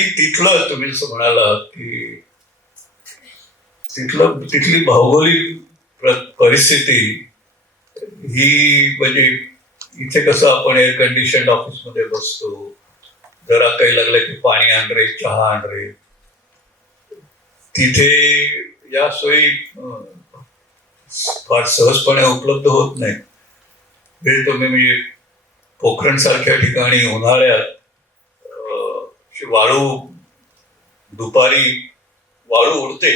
आणि तिथलं तुम्ही जसं म्हणाला की तिथली भौगोलिक परिस्थिती ही म्हणजे इथे कसं आपण एअर कंडिशन ऑफिसमध्ये बसतो, जरा काही लागलं की पाणी आण रे, चहा आण रे. तिथे या सोयी फार सहजपणे उपलब्ध होत नाही. तुम्ही म्हणजे पोखरण सारख्या ठिकाणी उन्हाळ्यात वाळू, दुपारी वाळू उडते,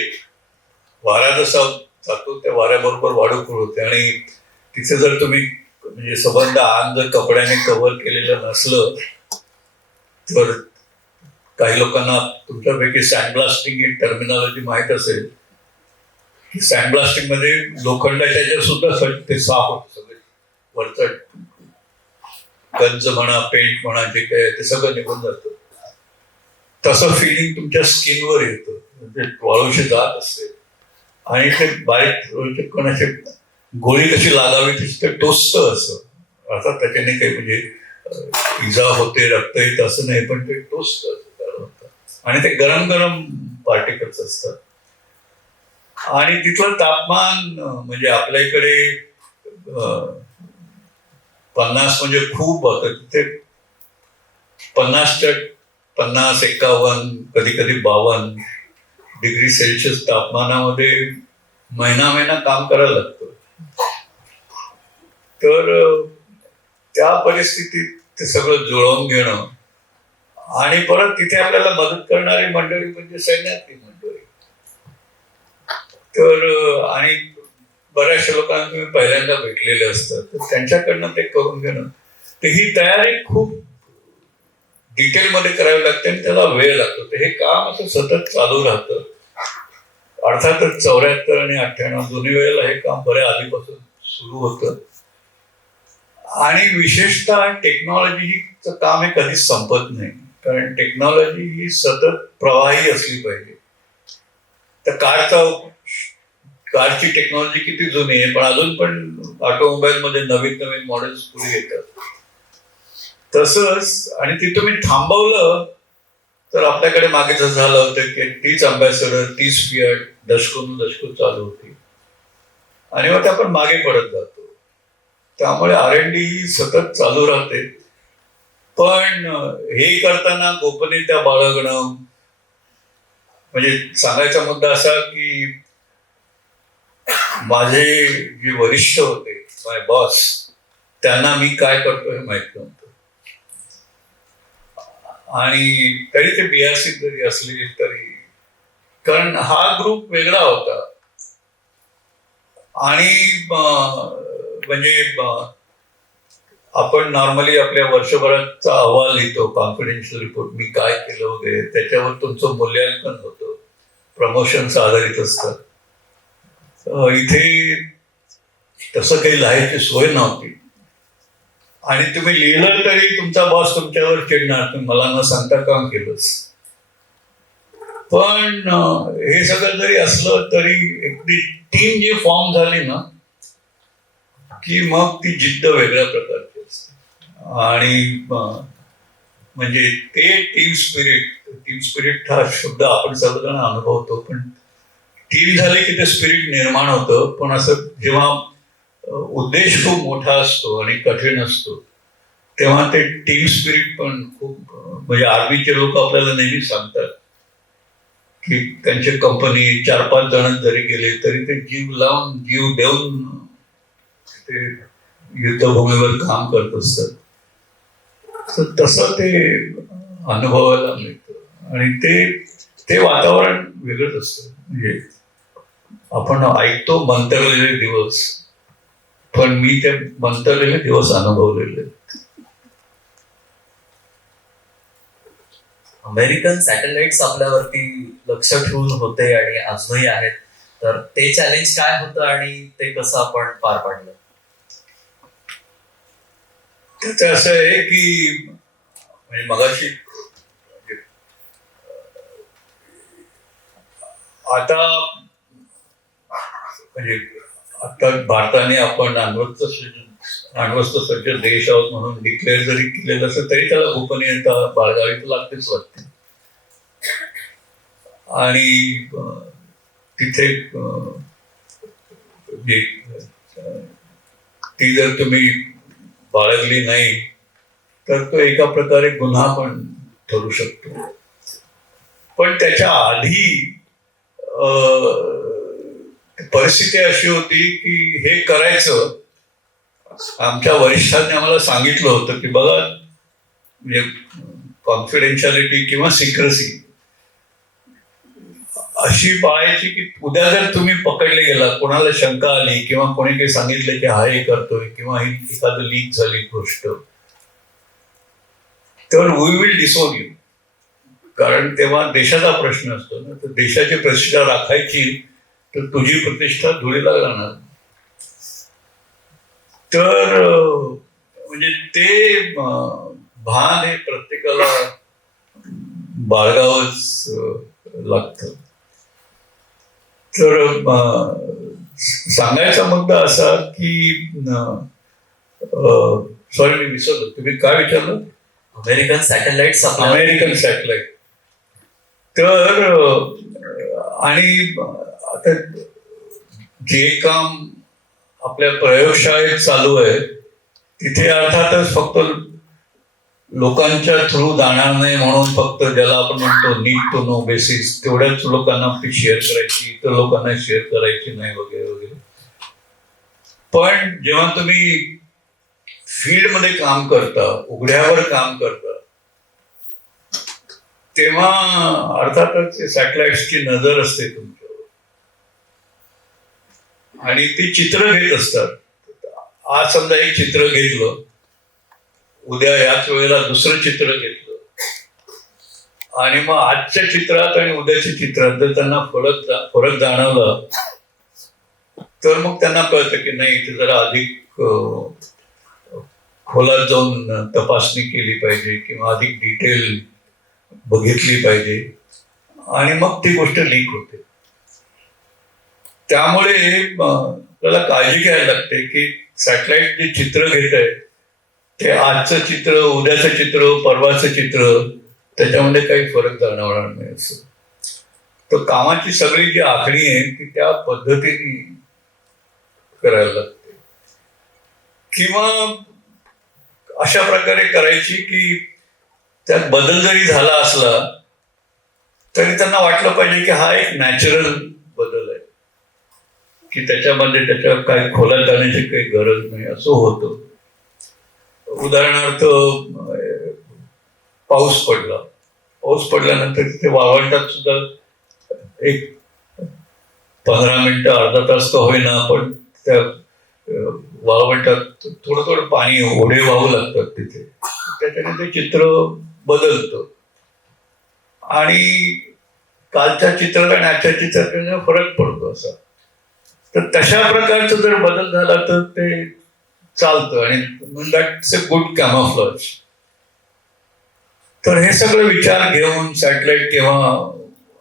वारा जसा जातो त्या वाऱ्याबरोबर वाळू उडते. आणि तिथे जर तुम्ही म्हणजे संबंध अंग जर कपड्याने कव्हर केलेलं नसलं तर काही लोकांना तुमच्यापैकी सँडब्लास्टिंग ही टर्मिनॉलॉजी माहीत असेल की सँडब्लास्टिंग मध्ये लोखंडाच्या ह्याच्यात सुद्धा ते साफ होतं, सगळे वरचं गंज म्हणा, पेंट म्हणा, जे काय ते सगळं निघून जातं. तसं फिलिंग तुमच्या स्किनवर येतं, म्हणजे वाळूशी जात असते आणि ते बारीक कोणाची गोळी कशी लागावी तशी ते टोचतं असं. अर्थात त्याच्याने काही म्हणजे इजा होते, रक्त येत असं नाही, पण ते टोचतं आणि ते गरम गरम पार्टिकल्स असतात. आणि तिथलं तापमान म्हणजे आपल्या इकडे 50 म्हणजे खूप होतं, तिथे 50, 51, कधी कधी 52 डिग्री सेल्सिअस तापमानामध्ये महिना काम करायला लागतं. तर त्या परिस्थितीत ते सगळं जुळवून घेणं आणि परत तिथे आपल्याला मदत करणारी मंडळी म्हणजे सैन्यातली मंडळी. तर आणि बऱ्याचशा लोकांना तुम्ही पहिल्यांदा भेटलेले असतात, तर त्यांच्याकडनं ते करून घेणं, तर ही तयारी खूप डिटेलमध्ये करावी लागते आणि त्याला वेळ लागतो. तर हे काम असं सतत चालू राहतं. अर्थातच 74 आणि 98 दोन्ही वेळेला हे काम बऱ्या आधीपासून सुरू होतं. आणि विशेषतः टेक्नॉलॉजीचं काम हे कधीच संपत नाही, कारण टेक्नॉलॉजी ही सतत प्रवाही असली पाहिजे. तर कारची टेक्नॉलॉजी किती जुनी आहे, पण अजून पण ऑटोमोबाईल मध्ये नवीन मॉडेल्स पुढे येतात. तसंच आणि ती तुम्ही थांबवलं तर आपल्याकडे मागे जसं झालं होतं की 30 अँबॅसेडर, 30 फियाट दशकों चालू होती आणि मग ते आपण मागे पडत जातो. त्यामुळे R&D ही सतत चालू राहते. पण हे करताना गोपनीयता बाळगणं, म्हणजे सांगायचा मुद्दा असा की माझे जे वरिष्ठ होते, माय बॉस, त्यांना मी काय करतो हे माहित नव्हतं. आणि तरी ते BRC जरी असले तरी, कारण हा ग्रुप वेगळा होता. आणि म्हणजे आपण नॉर्मली आपल्या वर्षभराचा अहवाल लिहितो, कॉन्फिडेन्शियल रिपोर्ट, मी काय केलं वगैरे, त्याच्यावर तुमचं मूल्यांकन होतं, प्रमोशन्स आधारित असतात. इथे तसं काही लिहायची सोय नव्हती. आणि तुम्ही लिहिलं तरी तुमचा बॉस तुमच्यावर चिडणार, तुम्ही मला न सांगता काम केलंस. पण हे सगळं जरी असलं तरी एकदी टीम जी फॉर्म झाली ना की मग ती जिद्द वेगळ्या प्रकारची असते. आणि म्हणजे ते टीम स्पिरिट हा शब्द आपण सर्वजण अनुभवतो, पण टीम झाली की ते स्पिरिट निर्माण होतं. पण असं जेव्हा उद्देश खूप मोठा असतो आणि कठीण असतो तेव्हा ते टीम स्पिरिट पण खूप, म्हणजे आर्मीचे लोक आपल्याला नेहमी सांगतात की त्यांची कंपनी 4-5 जण जरी गेले तरी ते जीव देऊन ते युद्धभूमीवर काम करत असतात. तर तसं ते अनुभवायला मिळतं आणि ते वातावरण वेगळंच असतं. म्हणजे आपण ऐकतो मंतरलेले दिवस, पण मी ते मंतरलेले दिवस अनुभवलेले. अमेरिकन सॅटेलाइट्स आपल्यावरती लक्ष ठेवून होते आणि अजूनही आहेत, तर ते चॅलेंज काय होतं आणि ते कसं आपण पार पाडलं? त्याचं असं आहे की म्हणजे मगाशी आता म्हणजे आता भारताने आपण अण्वस्त्र सज्ज देश आहोत म्हणून डिक्लेअर जरी केलेलं असं तरी त्याला गोपनीयता बाळगावी लागतेच वाटते. आणि तिथे ती जर तुम्ही बाळगली नाही तर तो एका प्रकारे गुन्हा पण ठरू शकतो. पण त्याच्या आधी परिस्थिती अशी होती की हे करायचं. आमच्या वरिष्ठांनी आम्हाला सांगितलं होतं की बघा, म्हणजे कॉन्फिडेन्शियालिटी किंवा सिक्रेसी अशी पाळायची की उद्या जर तुम्ही पकडले गेला, कोणाला शंका आली किंवा कोणी काही सांगितलं की हा हे करतोय किंवा ही एखादं लीक झाली गोष्ट, तर वी विल डिसोन यू. कारण तेव्हा देशाचा प्रश्न असतो ना, तर देशाची प्रतिष्ठा राखायची तर तुझी प्रतिष्ठा धुळीला जाणार. तर म्हणजे ते भान हे प्रत्येकाला बाळगावंच लागतं. तर सांगायचा मुद्दा असा की सॉरी मी विसरलो, तुम्ही काय विचारलं? American satellite American satellite. तर आणि आता जे काम आपल्या प्रयोगशाळेत चालू आहे तिथे अर्थातच फक्त लोकांच्या थ्रू जाणार नाही म्हणून फक्त ज्याला आपण म्हणतो नीड टू नो बेसिस तेवढ्याच लोकांना ती शेअर करायची, इतर लोकांना शेअर करायची नाही वगैरे वगैरे. पण जेव्हा तुम्ही फील्डमध्ये काम करता, उघड्यावर काम करता, तेव्हा अर्थातच सॅटेलाइट्सची नजर असते तुमच्यावर आणि ती चित्र घेत असतात. आज समजा एक चित्र घेतलं, उद्या याच वेळेला दुसरं चित्र घेतलं आणि मग आजच्या चित्रात आणि उद्याच्या चित्रात जर त्यांना फरक जाणवला तर मग त्यांना कळतं की नाही, इथे जरा अधिक खोलात जाऊन तपासणी केली पाहिजे किंवा अधिक डिटेल बघितली पाहिजे आणि मग ती गोष्ट लीक होते. त्यामुळे आपल्याला काळजी घ्यायला लागते की सॅटेलाइट जे चित्र घेत आहे ते आजचं चित्र, उद्याचं चित्र, परवाचं चित्र, त्याच्यामध्ये काही फरक जाणवणार नाही. असं तर कामाची सगळी जी आखणी आहे ती त्या पद्धतीने करायला लागते किंवा अशा प्रकारे करायची की त्यात बदल जरी झाला असला तरी त्यांना वाटलं पाहिजे की हा एक नॅचरल बदल आहे, की त्याच्यामध्ये त्याच्या काही खोलात जाण्याची काही गरज नाही. असं होतं. उदाहरणार्थ पाऊस पडल्यानंतर तिथे वाळवंटात सुद्धा एक 15 मिनिटं अर्धा तास का होईना पण त्या वाळवंटात थोडं पाणी ओढे वाहू लागतात तिथे, त्याच्याने ते चित्र बदलतं आणि कालच्या चित्रात आणि आजच्या चित्रात फरक पडतो. असा तर तशा प्रकारचा जर बदल झाला तर ते चालतं आणि दॅट्स अ गुड कॅमोफ्लॅज. तर हे सगळं विचार घेऊन सॅटेलाइट केव्हा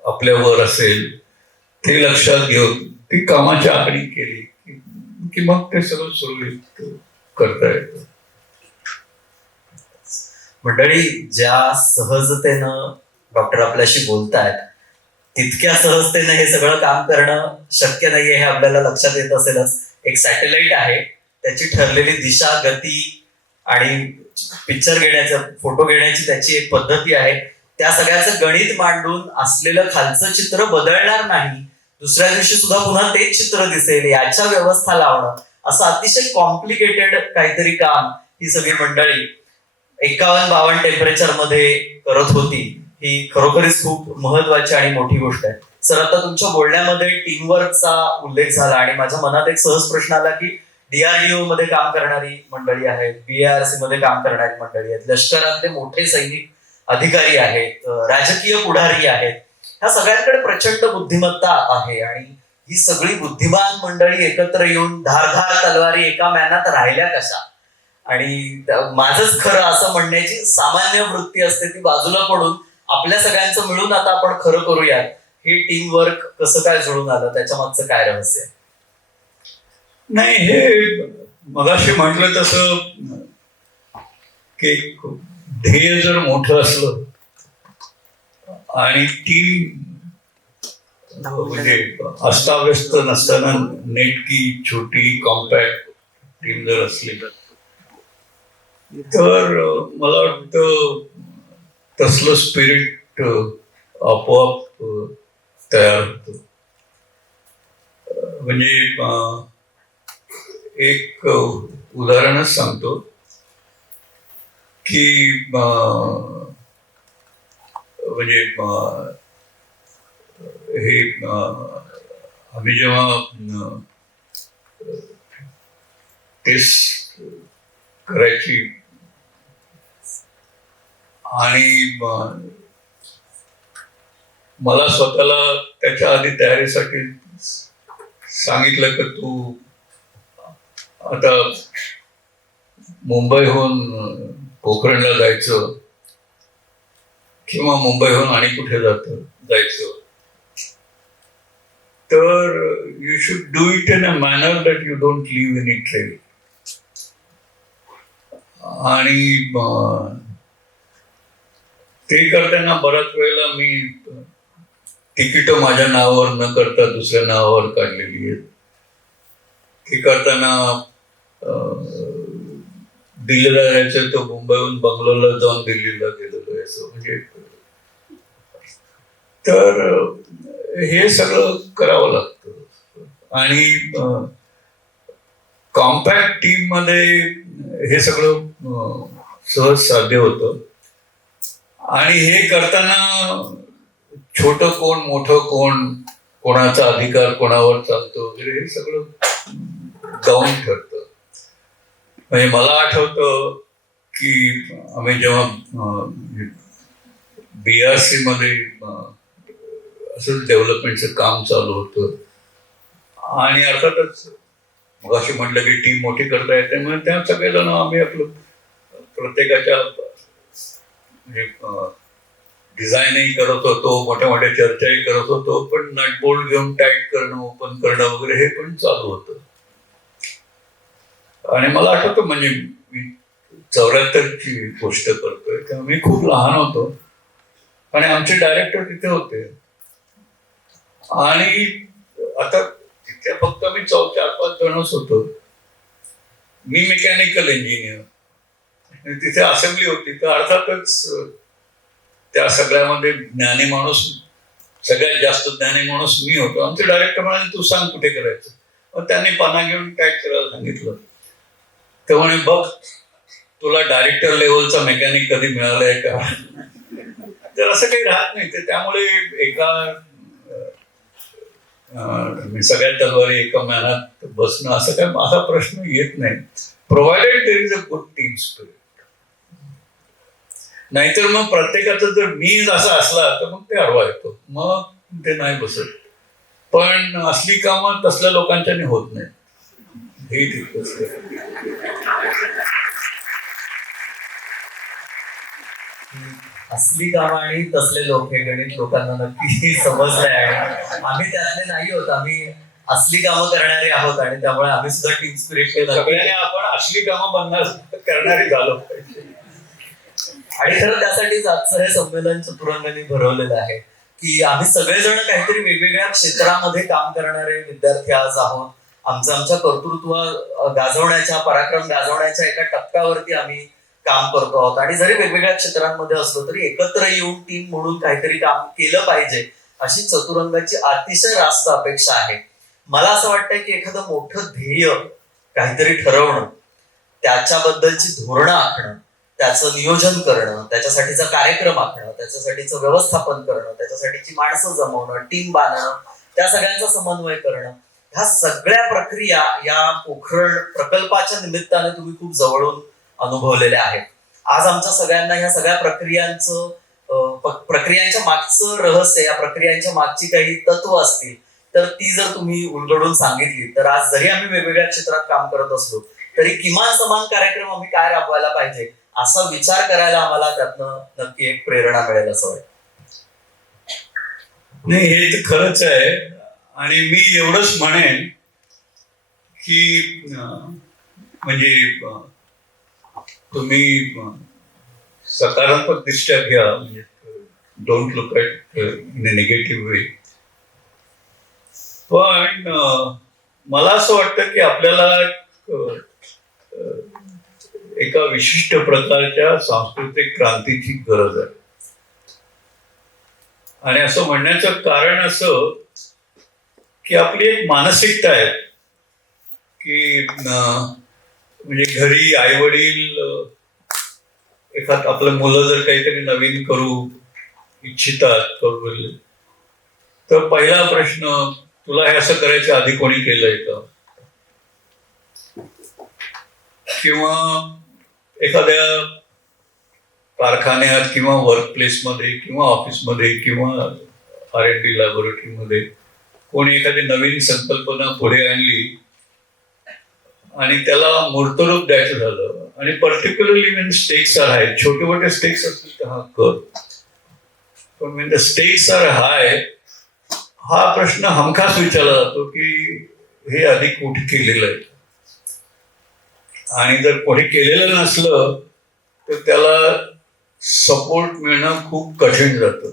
आपल्यावर असेल ते लक्षात घेऊन ती कामाची आखणी केली की मग ते सगळं सुरळीत करता येतं. मंडळी, ज्या सहजतेनं डॉक्टर आपल्याशी बोलतायत तितक्या सहजतेनं हे सगळं काम करणं शक्य नाहीये हे आपल्याला लक्षात येत असेलच. एक सॅटेलाइट आहे, त्याची ठरलेली दिशा, गती आणि पिक्चर घेण्याचं, फोटो घेण्याची त्याची एक पद्धती आहे. त्या सगळ्याचं गणित मांडून असलेलं खालचं चित्र बदलणार नाही, दुसऱ्या दिवशी सुद्धा पुन्हा तेच चित्र दिसेल, याच्या व्यवस्था लावणं, असं अतिशय कॉम्प्लिकेटेड काहीतरी काम ही सगळी मंडळी 51-52 टेम्परेचर मध्ये करत होती. ही खरोखरीच खूप महत्वाची आणि मोठी गोष्ट आहे. सर, आता तुमच्या बोलण्यामध्ये टीमवर्कचा उल्लेख झाला आणि माझ्या मनात एक सहज प्रश्न आला की DRDO मध्ये काम करणारी मंडळी आहेत, BARC मध्ये काम करणारी मंडळी आहेत, लष्करातले मोठे सैनिक अधिकारी आहेत, राजकीय पुढारी आहेत, ह्या सगळ्यांकडे प्रचंड बुद्धिमत्ता आहे आणि ही सगळी बुद्धिमान मंडळी एकत्र येऊन धारधार तलवारी एका मॅनात राहिल्या कशा? आणि माझंच खरं असं म्हणण्याची सामान्य वृत्ती असते, ती बाजूला पडून आपल्या सगळ्यांचं मिळून आता आपण खरं करूयात. हे टीमवर्क कसं काय जुळून आलं, त्याच्या मागचं काय रहस्य आहे? नाही, हे मगाशी म्हटलं तसं की ध्येय जर मोठं असलं आणि टीम म्हणजे अस्ताव्यस्त नसताना नेटकी छोटी कॉम्पॅक्ट टीम जर असली तर मला वाटतं तसलं स्पिरिट आपोआप तयार होतं. म्हणजे एक उदाहरणच सांगतो की म्हणजे हे आम्ही जेव्हा टेस्ट करायची आणि मला स्वतःला त्याच्या आधी तयारीसाठी सांगितलं की तू आता मुंबईहून पोखरणला जायचं किंवा मुंबईहून आणि कुठे जायचं तर you should do it in a manner that you don't leave any trail. आणि ते करताना बऱ्याच वेळेला मी तिकीट माझ्या नावावर न करता दुसऱ्या नावावर काढलेली आहेत. ते करताना दिल्लीला जायचं तर मुंबईहून बंगलोरला जाऊन दिल्लीला गेलेलो आहे असं. म्हणजे तर हे सगळं करावं लागतं आणि कॉम्पॅक्ट टीम मध्ये हे सगळं सहज साध्य होतं. आणि हे करताना छोटं कोण मोठं कोण कोणाचा अधिकार कोणावर चालतो वगैरे हे सगळं जाऊन ठरतं. म्हणजे मला आठवतं की आम्ही जेव्हा BRC मध्ये असंच डेव्हलपमेंटचं काम चालू होतं आणि अर्थातच मगाशी म्हटलं की टीम मोठी करता येते म्हणून त्या सगळेजण आम्ही आपलं प्रत्येकाच्या म्हणजे डिझाईनही करत होतो, मोठ्या मोठ्या चर्चाही करत होतो, पण नटबोल्ट घेऊन टाईट करणं ओपन करणं वगैरे हे पण चालू होतं. आणि मला आठवतं म्हणजे मी 74ची गोष्ट करतोय तेव्हा मी खूप लहान होतो आणि आमचे डायरेक्टर तिथे होते आणि आता तिथे फक्त मी 4-5 जणच होतो. मी मेकॅनिकल इंजिनियर, तिथे असेंब्ली होती तर अर्थातच त्या सगळ्यामध्ये ज्ञानी माणूस सगळ्यात जास्त ज्ञानी माणूस मी होतो. आमचे डायरेक्टर म्हणाले तू सांग कुठे करायचं. मग त्यांनी पाना घेऊन टाईट करायला सांगितलं. ते म्हणे बघ तुला डायरेक्टर लेवलचा मेकॅनिक कधी मिळालाय का. तर असं काही राहत नाही. ते त्यामुळे एका सगळ्या तलवारी एका मॅनात बसणं असं काय असा प्रश्न येत नाही, provided there is a good team spirit. नाहीतर मग प्रत्येकाचं जर मी असा असला तर मग ते अडवा येतो, मग ते नाही बसत. पण असली कामं तसल्या लोकांच्याने होत नाही हे तितकंच. असली कामं आणि तसले लोक हे गणित लोकांना नक्की समजलंय आणि आम्ही त्यातले नाही होत. आम्ही असली कामं करणारे आहोत आणि त्यामुळे आम्ही सुद्धा टीम स्पिरिट सगळ्यांनी आपण असली कामं करणारी झालो पाहिजे. आणि खरं त्यासाठीच आजचं हे संमेलन चतुरंगाने भरवलेलं आहे की आम्ही सगळेजण काहीतरी वेगवेगळ्या क्षेत्रामध्ये काम करणारे विद्यार्थी आज आहोत. आमच्या कर्तृत्व गाजवण्याच्या, पराक्रम गाजवण्याच्या एका टप्प्यावरती आम्ही काम करतो आहोत आणि जरी वेगवेगळ्या क्षेत्रांमध्ये असलो तरी एकत्र येऊन टीम म्हणून काहीतरी काम केलं पाहिजे अशी चतुरंगाची अतिशय रास्त अपेक्षा आहे. मला असं वाटतंय की एखादं मोठं ध्येय काहीतरी ठरवणं, त्याच्याबद्दलची धोरणं आखणं, त्याचं नियोजन करणं, त्याच्यासाठीचा कार्यक्रम आखणं, त्याच्यासाठीचं व्यवस्थापन करणं, त्याच्यासाठीची माणसं जमवणं, टीम बांधणं, त्या सगळ्यांचा समन्वय करणं, ह्या सगळ्या प्रक्रिया या पोखरण प्रकल्पाच्या निमित्ताने तुम्ही खूप जवळून अनुभवलेल्या आहेत. आज आमच्या सगळ्यांना ह्या सगळ्या प्रक्रियांच्या मागचं रहस्य, या प्रक्रियांच्या मागची काही तत्व असतील तर ती जर तुम्ही उलगडून सांगितली तर आज जरी आम्ही वेगवेगळ्या क्षेत्रात काम करत असलो तरी किमान समान कार्यक्रम आम्ही काय राबवायला पाहिजे असा विचार करायला आम्हाला त्यातनं नक्की एक प्रेरणा मिळेल असं वाटतं. नाही हे तर खरंच आहे. आणि मी एवढंच म्हणेन की म्हणजे तुम्ही सकारात्मक दृष्ट्या घ्या, म्हणजे don't look at in a negative way. पण मला असं वाटतं की आपल्याला एका विशिष्ट प्रकारच्या सांस्कृतिक क्रांतीची गरज आहे. आणि असं म्हणण्याचं कारण असं की आपली एक मानसिकता आहे की म्हणजे घरी आई वडील एखाद आपलं मुलं जर काहीतरी नवीन करू इच्छितात करू, तर पहिला प्रश्न, तुला हे असं करायचं आधी कोणी केलंय का? किंवा एखाद्या कारखान्यात किंवा वर्क प्लेसमध्ये किंवा ऑफिसमध्ये किंवा R&D लॅबोरेटरीमध्ये कोणी एखादी नवीन संकल्पना पुढे आणली आणि त्याला मूर्तरूप द्यायचं झालं, आणि पर्टिक्युलरली वेन स्टेक्स आर हाय, छोटे मोठे स्टेक्स असतील तर हा कर, पण वेन द स्टेक्स आर हाय हा प्रश्न हमखास विचारला जातो की हे आधी कुठे केलेलं आहे. आणि जर कोणी केलेलं नसलं तर त्याला सपोर्ट मिळणं खूप कठीण जातं.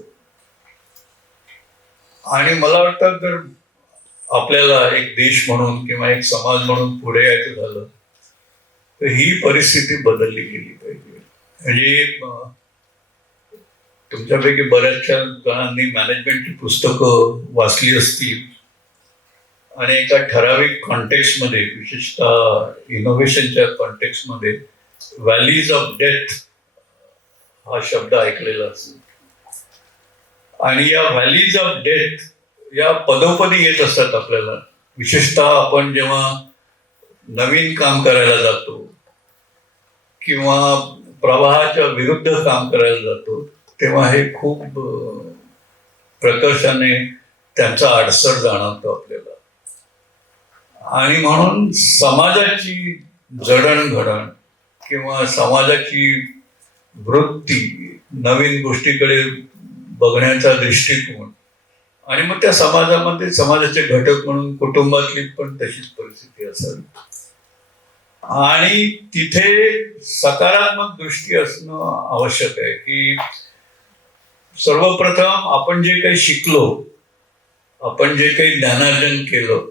आणि मला वाटतं जर आपल्याला एक देश म्हणून किंवा एक समाज म्हणून पुढे यायचं झालं तर ही परिस्थिती बदलली गेली पाहिजे. म्हणजे तुमच्यापैकी बऱ्याचशा जणांनी मॅनेजमेंटची पुस्तकं वाचली असतील आणि एका ठराविक कॉन्टेक्स्टमध्ये, विशेषतः इनोव्हेशनच्या कॉन्टेक्स्टमध्ये व्हॅलीज ऑफ डेथ हा शब्द ऐकलेला असेल. आणि या व्हॅलीज ऑफ डेथ या पदोपदी येत असतात आपल्याला, विशेषतः आपण जेव्हा नवीन काम करायला जातो किंवा प्रवाहाच्या विरुद्ध काम करायला जातो, तेव्हा हे खूप प्रकर्षाने त्यांचा अडसर जाणवतो आपल्याला. आणि म्हणून समाजाची जडणघडण किंवा समाजाची वृत्ती, नवीन गोष्टीकडे बघण्याचा दृष्टिकोन, आणि मग त्या समाजामध्ये समाजाचे घटक म्हणून कुटुंबातली पण तशीच परिस्थिती असावी. आणि तिथे सकारात्मक दृष्टी असणं आवश्यक आहे की सर्वप्रथम आपण जे काही शिकलो, आपण जे काही ज्ञानार्जन केलं,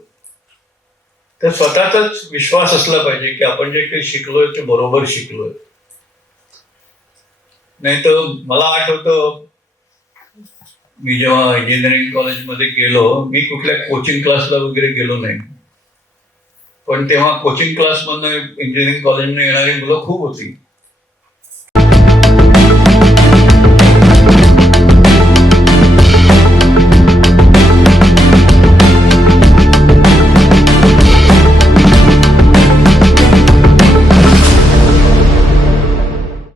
तर स्वतःचाच विश्वास असला पाहिजे की आपण जे काही शिकलोय ते बरोबर शिकलोय. नाही तर मला आठवतं मी जेव्हा इंजिनिअरिंग कॉलेजमध्ये गेलो, मी कुठल्या कोचिंग क्लासला वगैरे गेलो नाही, पण तेव्हा कोचिंग क्लासमधनं इंजिनिअरिंग कॉलेजने येणारी मुलं खूप होती.